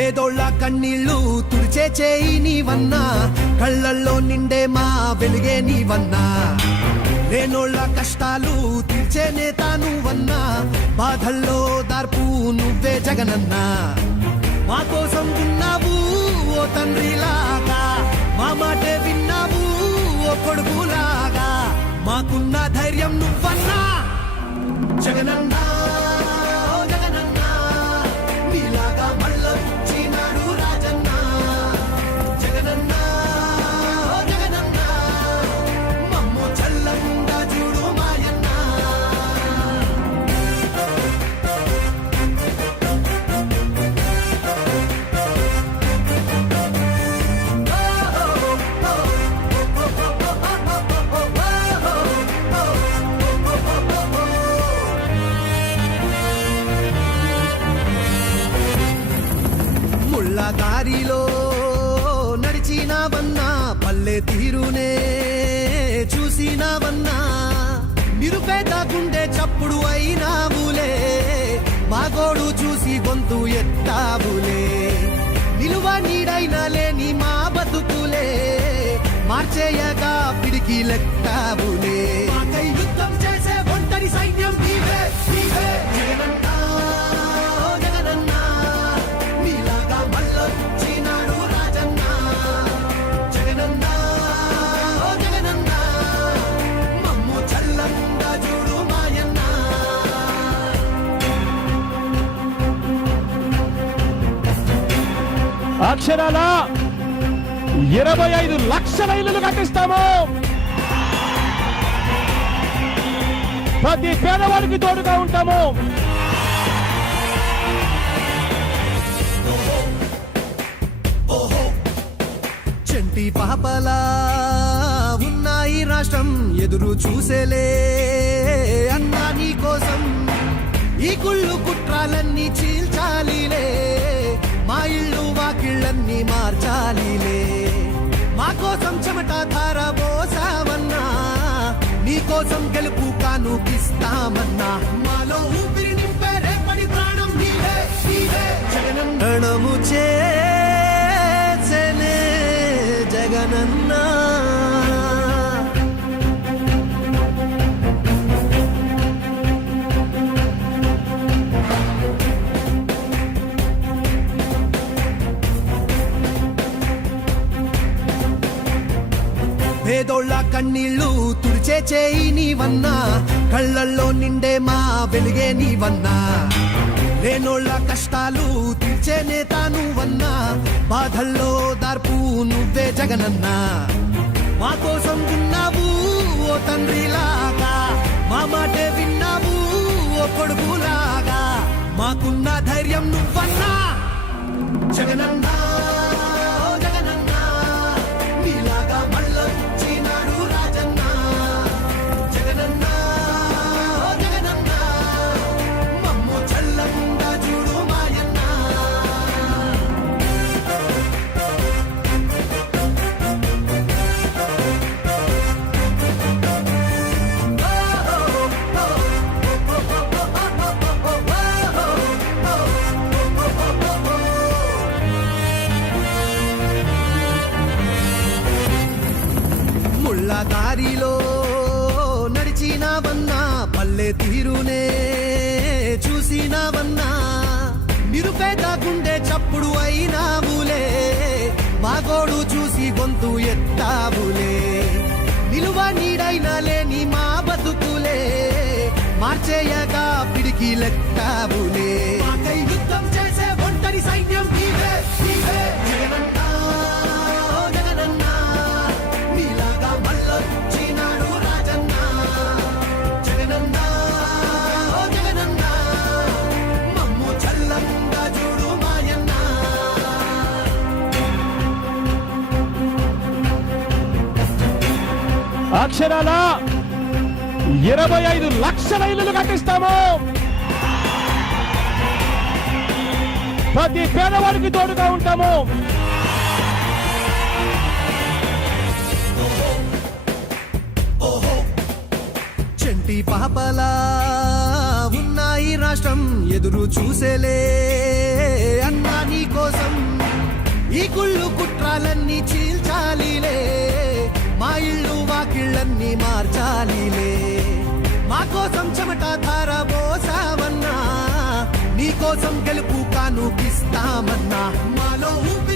పేదోళ్ళ కన్నీళ్లు తుడిచే చేయి నీవన్నా, కళ్ళల్లో నిండే మా వెలుగే నీవన్నా. లేనోళ్ళ కష్టాలు తీర్చే నేత నువ్వన్నా, బాధల్లో దార్పు నువ్వే జగనన్నా. మా కోసం ఉన్నావు ఓ తండ్రిలాగా, మా మాటే విన్నావు ఓ కొడుకులాగా. మాకున్న ధైర్యం నువ్వన్నా జగనన్నా. దారిలో నడిచినావన్నా, పల్లె తీరునే చూసినావన్నా. నిరుపేద గుండె చప్పుడు అయినావులే, మా గోడు చూసి గొంతు ఎత్తావులే. నిలువ నీడైనా లేని మా బతుకులే, మార్చేయగా పిడికి లెక్కావులే. యుద్ధం చేసే ఒంటరి సైన్యం నీవే నీవే జగనన్నా. అక్షరాల 25 లక్షల ఇల్లులు కట్టిస్తాము. ప్రతి పేదవాడికి తోడుగా ఉంటాము. చంటి పాపలా ఉన్నాయి రాష్ట్రం, ఎదురు చూసేలే అన్నా నీ కోసం. ఈ కుళ్ళు కుట్రాలన్నీ చీల్చాలిలే, మా ఇళ్ళు వాకిళ్ళన్నీ మార్చాలిలే. మా కోసం చెమట ధార పోసావన్నా, నీ కోసం గెలుపు కానుకిస్తామన్నా. మాలో ఊపిరి నింపే రేపటి ప్రాణం నీవే నీవే జగనన్నము చేసెనే జగనన్నా. పేదోళ్ళ కన్నీళ్లు తుడిచే చేయి నీవన్నా, కళ్ళల్లో నిండే మా వెలుగే నీవన్నా. లేనోళ్ళ కష్టాలు తీర్చే నేత నువ్వన్నా, బాధల్లో దార్పు నువ్వే జగనన్నా. మా కోసం ఉన్నావు ఓ తండ్రిలాగా, మా మాటే విన్నావు ఓ కొడుకులాగా. మాకున్న ధైర్యం నువ్వన్నా జగనన్నా. దారిలో నడిచినావన్నా, పల్లె తీరునే చూసినావన్నా. నిరుపేద గుండె చప్పుడు అయినావులే, మా గోడు చూసి గొంతు ఎత్తావులే. నిలువ నీడైనా లేని మా బతుకులే, మార్చేయగా పిడికి లెక్కావులే. యుద్ధం చేసే ఒంటరి సైన్యం నీవే నీవే జగనన్నా. అక్షరాల 25 లక్షల ఇల్లులు కట్టిస్తాము. ప్రతి పేదవాడికి తోడుగా ఉంటాము. చంటి పాపలా ఉన్నాయి రాష్ట్రం, ఎదురు చూసేలే అన్నా నీ కోసం. కోసం చెమట ధార పోసావన్నా, నీ కోసం గెలుపు కానుకిస్తామన్నా, మాలో ఊపిరి